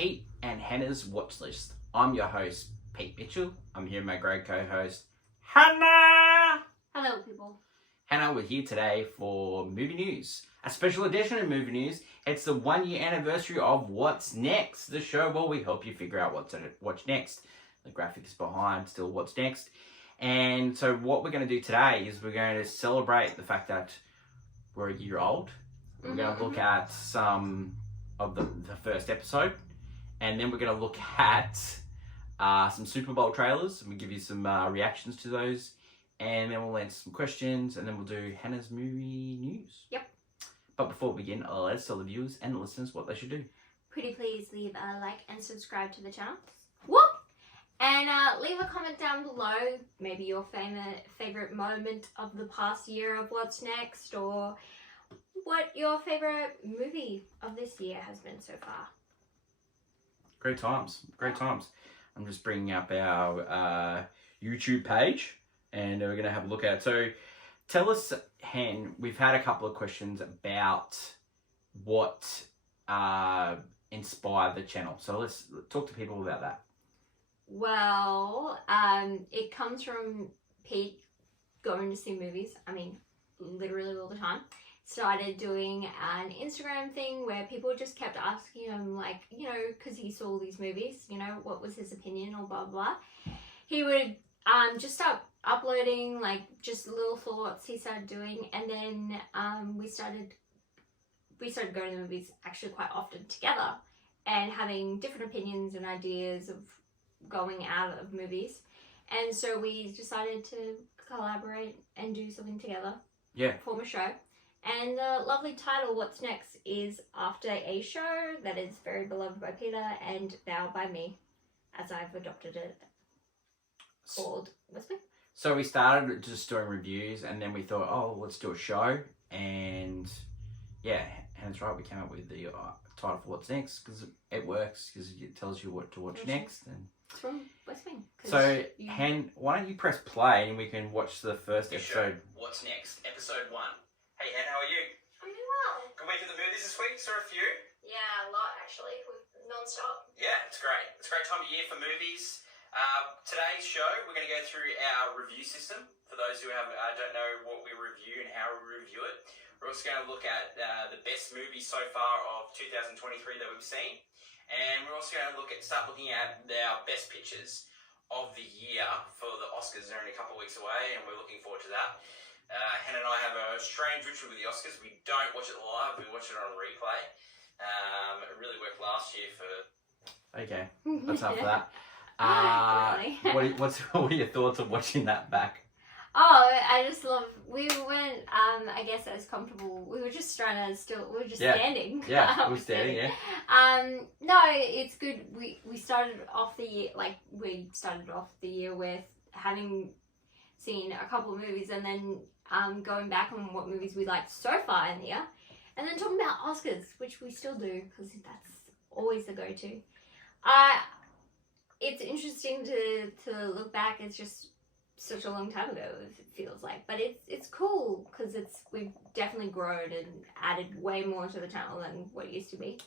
Pete and Hannah's Watch List. I'm your host, Pete Mitchell. I'm here with my great co-host, Hannah! Hello, people. Hannah, we're here today for Movie News. A special edition of Movie News. It's the 1 year anniversary of What's Next, the show where we help you figure out what to watch next. The graphics behind still What's Next. And so what we're going to do today is we're going to celebrate the fact that we're a year old. We're going to look at some of the first episode, and then we're going to look at some Super Bowl trailers, and we'll give you some reactions to those, and then we'll answer some questions, and then we'll do Hannah's movie news. Yep. But before we begin, let's tell the viewers and the listeners what they should do. Pretty please leave a like and subscribe to the channel. Whoop! And leave a comment down below, maybe your favorite moment of the past year of What's Next, or what your favorite movie of this year has been so far. Great times. I'm just bringing up our YouTube page, and we're going to have a look at it. So tell us, Hen, we've had a couple of questions about what inspired the channel. So let's talk to people about that. Well, it comes from Pete going to see movies. I mean, literally all the time. Started doing an Instagram thing where people just kept asking him, like, you know, because he saw all these movies, you know, what was his opinion or blah, blah. He would just start uploading, like, just little thoughts he started doing. And then we started going to the movies actually quite often together and having different opinions and ideas of going out of movies. And so we decided to collaborate and do something together. Yeah. Form a show. And the lovely title, What's Next, is after a show that is very beloved by Peter and now by me, as I've adopted it, called What's Next? So we started just doing reviews, and then we thought, oh, let's do a show. And yeah, Hannah's right, we came up with the title for What's Next, because it works, because it tells you what to watch next. And it's from West Wing. So, Han, why don't you press play and we can watch the first episode. What's Next? Episode 1. Hey, Han, how are you? I'm doing well. Good week at the movies this week? Saw a few? Yeah, a lot actually, non-stop. Yeah, it's great. It's a great time of year for movies. Today's show, we're going to go through our review system. For those who don't know what we review and how we review it. We're also going to look at the best movies so far of 2023 that we've seen. And we're also going to start looking at our best pictures of the year for the Oscars. They're only a couple of weeks away, and we're looking forward to that. Hannah and I have a strange ritual with the Oscars. We don't watch it live, we watch it on replay. It really worked last year for... Okay, that's up for that. Really? What are your thoughts of watching that back? Oh, I just love. We weren't, I guess, as comfortable. We were just trying to we were just standing. Yeah, we were standing. Yeah. No, it's good. We started off the year with having seen a couple of movies, and then going back on what movies we liked so far in the year, and then talking about Oscars, which we still do because that's always the go-to. It's interesting to look back. It's just such a long time ago, it feels like, but it's cool because we've definitely grown and added way more to the channel than what it used to be.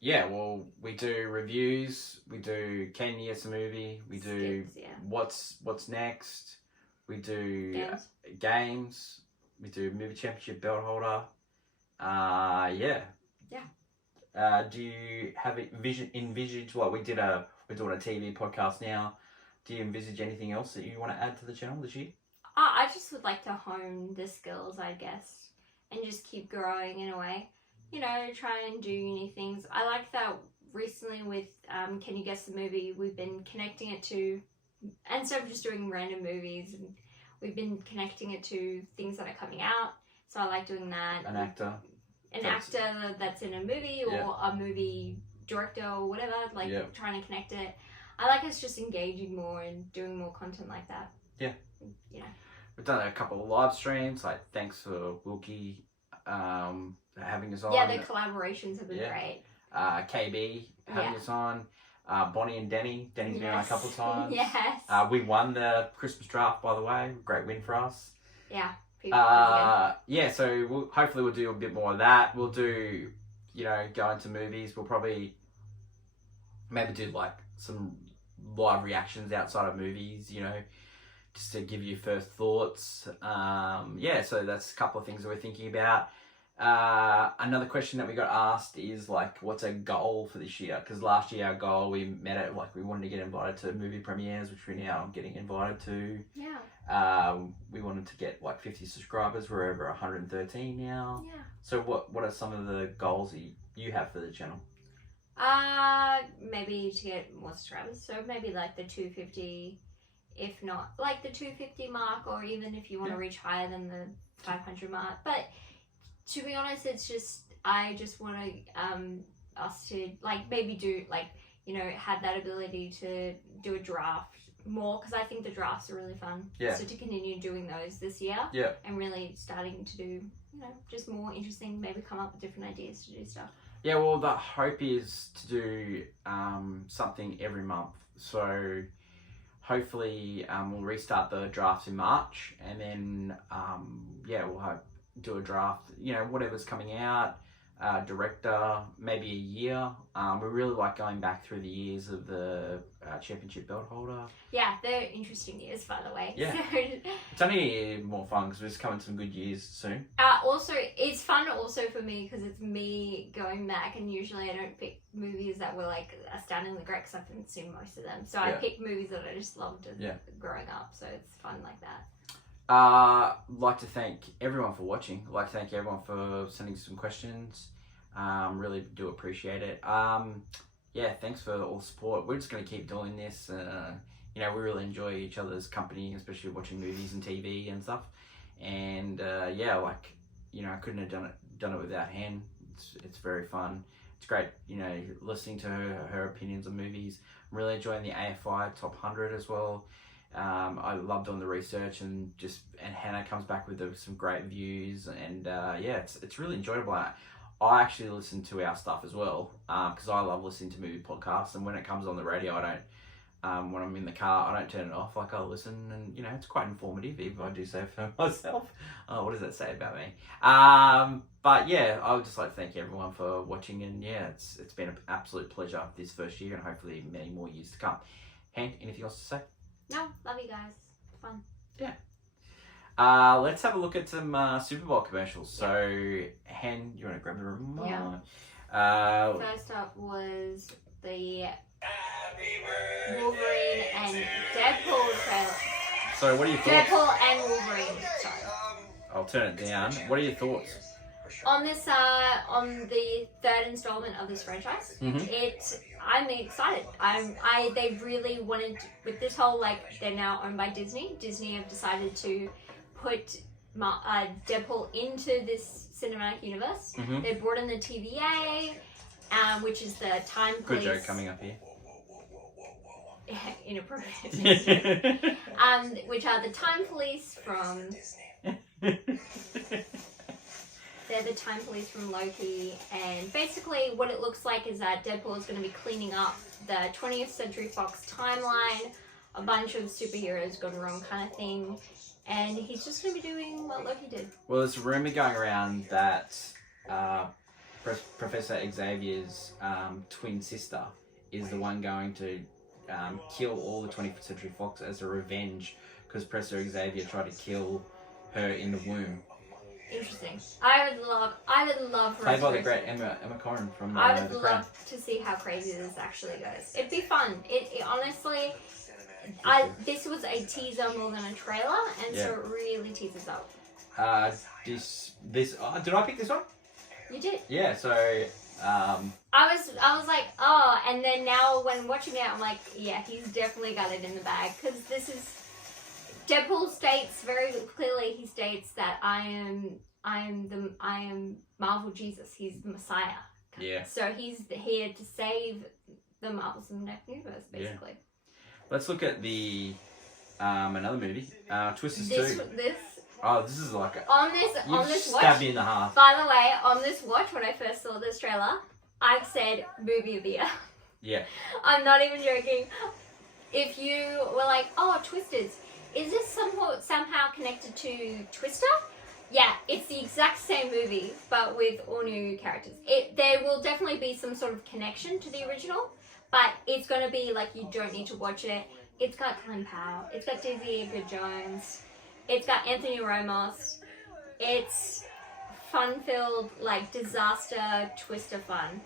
Yeah, well, we do reviews, we do Can You Guess a Movie, we do What's Next, we do games, we do Movie Championship Belt Holder. Yeah. Do you have envisage what we're doing a TV podcast now? Do you envisage anything else that you want to add to the channel this year? I just would like to hone the skills, I guess, and just keep growing in a way. You know, try and do unique things. I like that recently with Can You Guess the Movie, we've been connecting it to, instead of just doing random movies, and we've been connecting it to things that are coming out. So I like doing that. An actor That's in a movie or a movie director or whatever, trying to connect it. I like us just engaging more and doing more content like that. Yeah. You know. We've done a couple of live streams, like thanks for Wilkie having us on. Yeah, the collaborations have been great. KB having us on. Bonnie and Denny. Denny's been on a couple of times. Yes. We won the Christmas draft, by the way. Great win for us. Yeah. So hopefully we'll do a bit more of that. We'll do, go into movies. We'll probably maybe do like some live reactions outside of movies, you know, just to give you first thoughts. Yeah, so that's a couple of things that we're thinking about. Another question that we got asked is like, what's a goal for this year? Because last year our goal, we met it, like we wanted to get invited to movie premieres, which we're now getting invited to. Yeah. We wanted to get like 50 subscribers. We're over 113 now. Yeah. So what are some of the goals that you have for the channel? Maybe to get more subscribers. So maybe like the 250, if not like the 250 mark, or even if you want to reach higher than the 500 mark. But to be honest, it's just, I just want to, us to like maybe do like, you know, have that ability to do a draft more, because I think the drafts are really fun. Yeah. So to continue doing those this year. Yeah. And really starting to do, you know, just more interesting, maybe come up with different ideas to do stuff. Yeah, well, the hope is to do something every month. So hopefully we'll restart the drafts in March, and then we'll do a draft, you know, whatever's coming out, director, maybe a year. We really like going back through the years of the championship belt holder. Yeah, they're interesting years, by the way. Yeah. So, It's only more fun because we're just coming to some good years soon. also, it's fun also for me because it's me going back, and usually I don't pick movies that were like astoundingly great because I haven't seen most of them. So I pick movies that I just loved growing up. So it's fun like that. Like to thank everyone for watching. Like to thank everyone for sending some questions. Really do appreciate it. Thanks for all the support. We're just going to keep doing this. You know, we really enjoy each other's company, especially watching movies and TV and stuff. And like, you know, I couldn't have done it without Hen. It's very fun. It's great, you know, listening to her opinions on movies. I'm really enjoying the AFI Top 100 as well. I love doing the research, and Hannah comes back with some great views, and it's really enjoyable. I actually listen to our stuff as well, because I love listening to movie podcasts, and when it comes on the radio, I don't, when I'm in the car, I don't turn it off. Like, I'll listen, and, you know, it's quite informative, if I do say for myself. What does that say about me? But yeah, I would just like to thank everyone for watching, and yeah, it's been an absolute pleasure this first year, and hopefully many more years to come. Hen, anything else to say? No, love you guys. Fun. Yeah. Let's have a look at some Super Bowl commercials. So, Hen, you want to grab the remote? Yeah. First up was the Wolverine and Deadpool trailer. So, what are your thoughts? Deadpool and Wolverine. Sorry. I'll turn it down. What are your thoughts? On this, on the third installment of this franchise, I'm excited. They really wanted, with this whole, like, they're now owned by Disney. Disney have decided to put Deadpool into this cinematic universe. They brought in the TVA, which is the time police. Good joke coming up here. Inappropriate. Which are the time police from. They're the time police from Loki, and basically what it looks like is that Deadpool is going to be cleaning up the 20th Century Fox timeline, a bunch of superheroes gone wrong kind of thing, and he's just going to be doing what Loki did. Well, there's a rumor going around that Professor Xavier's twin sister is the one going to kill all the 20th Century Fox as a revenge, because Professor Xavier tried to kill her in the womb. Interesting. I would love for played by the great Emma Corrin from I would The love Crown. to see how crazy this actually goes. It'd be fun. It honestly, this was a teaser more than a trailer, and so it really teases up. This did I pick this one? You did. Yeah. So. I was like, oh, and then now when watching it, I'm like, yeah, he's definitely got it in the bag, because this is. Deadpool states very clearly. He states that I am Marvel Jesus. He's the Messiah. Yeah. So he's here to save the Marvel Cinematic Universe, basically. Yeah. Let's look at the another movie, Twisters 2. This. Oh, this is like a. On this watch. Stabbed me in the heart. By the way, on this watch, when I first saw this trailer, I said movie of the year. Yeah. I'm not even joking. If you were like, oh, Twisters. Is this somehow connected to Twister? Yeah, it's the exact same movie, but with all new characters. There will definitely be some sort of connection to the original, but it's going to be like you don't need to watch it. It's got Glenn Powell. It's got Daisy Edgar Jones. It's got Anthony Ramos. It's fun-filled, like, disaster twister fun.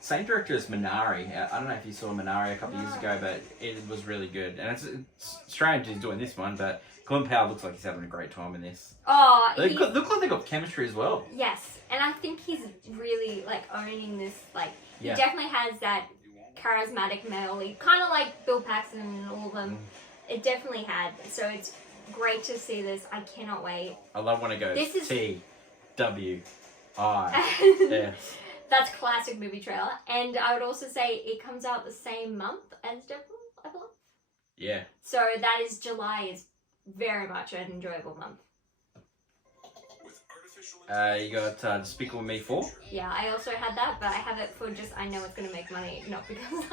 Same director as Minari. I don't know if you saw Minari a couple years ago, but it was really good. And it's strange he's doing this one, but Glenn Powell looks like he's having a great time in this. Oh, They look like they got chemistry as well. yes, and I think he's really like owning this. Like, Yeah. he definitely has that charismatic male, kind of like Bill Paxton and all of them. It definitely had. So it's great to see this. I cannot wait. I love when it goes This is- TWI. That's classic movie trailer. And I would also say it comes out the same month as Deadpool, I believe. Yeah. So that is July is very much an enjoyable month. You got Despicable Me 4. Yeah, I also had that, but I have it for just I know it's going to make money, not because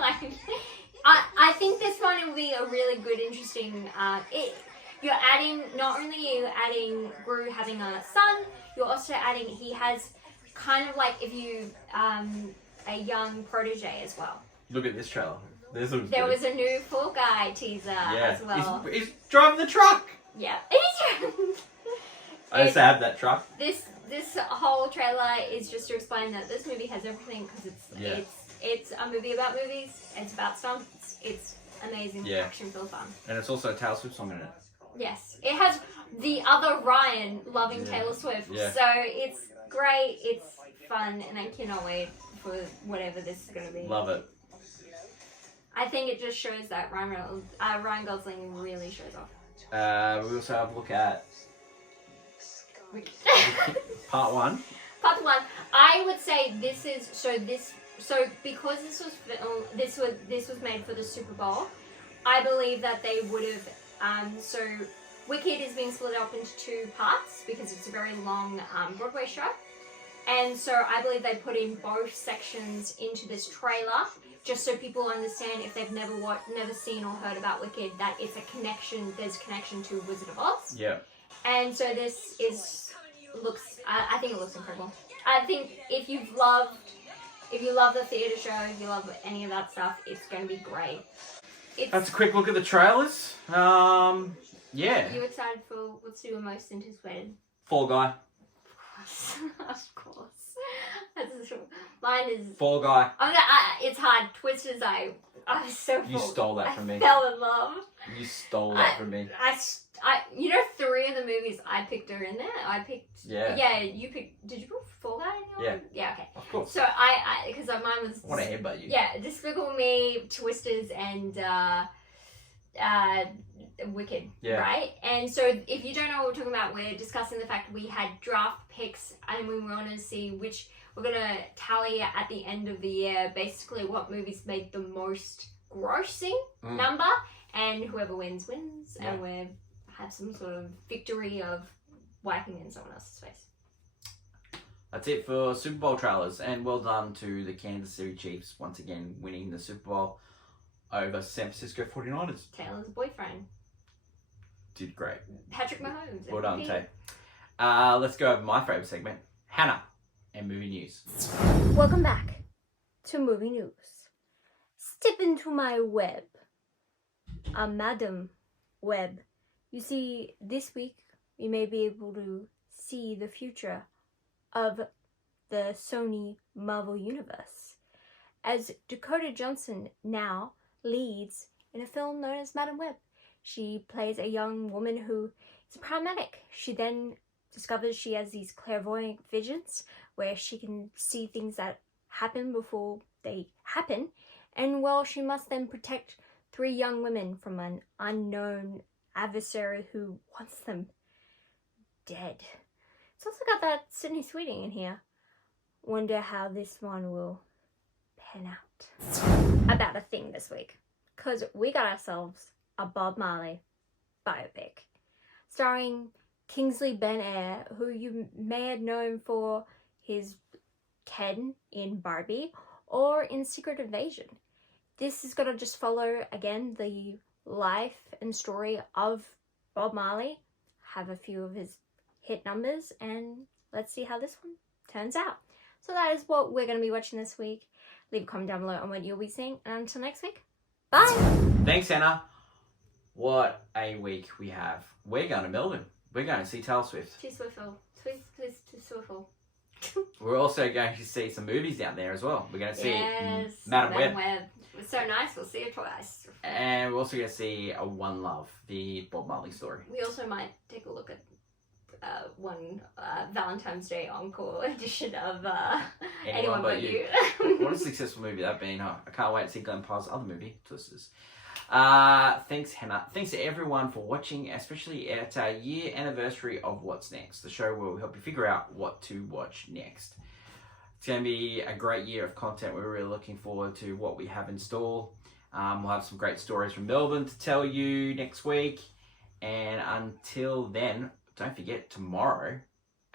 I think this one will be a really good, interesting. You're adding not only are you adding Gru having a son, you're also adding he has kind of like if you a young protege as well. Look at this trailer. This looks There good. was a new Fall Guy teaser as well. He's driving the truck. Yeah. I used to have that truck. This whole trailer is just to explain that this movie has everything because it's a movie about movies. It's about stunts. It's amazing action-filled fun. And it's also a Taylor Swift song in it. Yes, it has the other Ryan loving Taylor Swift. Yeah. So it's great. It's fun, and I cannot wait for whatever this is going to be. Love it. I think it just shows that Ryan Gosling really shows off. We also have a look at part 1. Part 1. I would say this is because this was made for the Super Bowl. I believe that they would have so Wicked is being split up into 2 parts because it's a very long Broadway show, and so I believe they put in both sections into this trailer just so people understand if they've never seen or heard about Wicked that it's a connection. There's a connection to Wizard of Oz. Yeah. And so this looks. I think it looks incredible. I think if you love the theatre show, if you love any of that stuff, it's going to be great. That's a quick look at the trailers. Yeah. Are you excited for what's your most anticipated? Fall Guy. Of course. That's true. Mine is. Fall Guy. It's hard. Twisters. I was so. You stole that from me. I fell in love. You stole that from me. You know, 3 of the movies I picked are in there. I picked. Yeah. Yeah, you picked. Did you put Fall Guy in your? Yeah. Yeah. Okay. Of course. So because mine was. I want to headbutt you. Yeah, Despicable Me, Twisters, and Wicked, Yeah. right? And so if you don't know what we're talking about, we're discussing the fact we had draft picks and we want to see which we're going to tally at the end of the year, basically what movies made the most grossing number, and whoever wins, and we have some sort of victory of wiping in someone else's face. That's it for Super Bowl trailers, and well done to the Kansas City Chiefs once again winning the Super Bowl over San Francisco 49ers. Taylor's boyfriend. Did great. Patrick Mahomes. Well done, MVP. Tay. Let's go over my favourite segment, Hannah and movie news. Welcome back to Movie News. Step into my web. A Madam Web. You see, this week we may be able to see the future of the Sony Marvel Universe, as Dakota Johnson now leads in a film known as Madam Web. She plays a young woman who is a paramedic. She then discovers she has these clairvoyant visions where she can see things that happen before they happen, and well, she must then protect 3 young women from an unknown adversary who wants them dead. It's also got that Sydney Sweeting in here. Wonder how this one will pan out. About a thing this week, because we got ourselves a Bob Marley biopic starring Kingsley Ben-Air, who you may have known for his Ken in Barbie or in Secret Invasion. This is going to just follow, again, the life and story of Bob Marley, have a few of his hit numbers, and let's see how this one turns out. So that is what we're going to be watching this week. Leave a comment down below on what you'll be seeing, and until next week, bye! Thanks, Anna. What a week we have. We're going to Melbourne. We're going to see Taylor Swift. To Swiffle. To Swiffle. We're also going to see some movies down there as well. We're going to see Yes. Madam Web. It was so nice. We'll see it twice. And we're also going to see a One Love, the Bob Marley story. We also might take a look at one Valentine's Day encore edition of Anyone But You. What a successful movie that been. I can't wait to see Glenn Powell's other movie, Twisters. Thanks, Hannah. Thanks to everyone for watching, especially at our year anniversary of What's Next, the show where we help you figure out what to watch next. It's going to be a great year of content. We're really looking forward to what we have in store. We'll have some great stories from Melbourne to tell you next week. And until then, don't forget, tomorrow,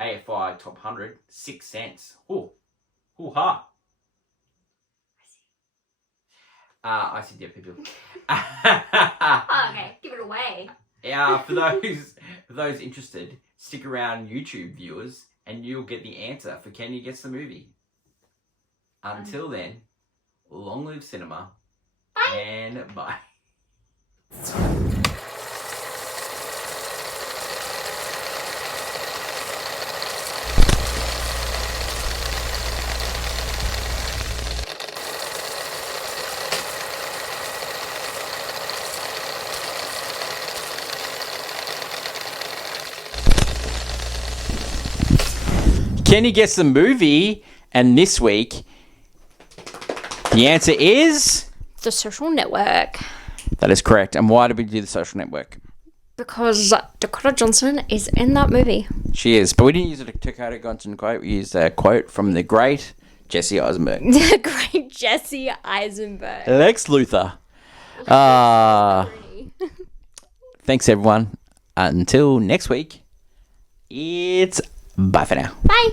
AFI Top 100, 6 cents. Hoo-ha. I see dead people. Okay, give it away. For those interested, stick around, YouTube viewers, and you'll get the answer for Kenny Gets the Movie. Until then, long live cinema. Bye. And bye. Kenny Gets the Movie, and this week, the answer is... The Social Network. That is correct. And why did we do The Social Network? Because Dakota Johnson is in that movie. She is. But we didn't use a Dakota Johnson quote. We used a quote from the great Jesse Eisenberg. The great Jesse Eisenberg. Lex Luthor. Thanks, everyone. Until next week, it's bye for now. Bye.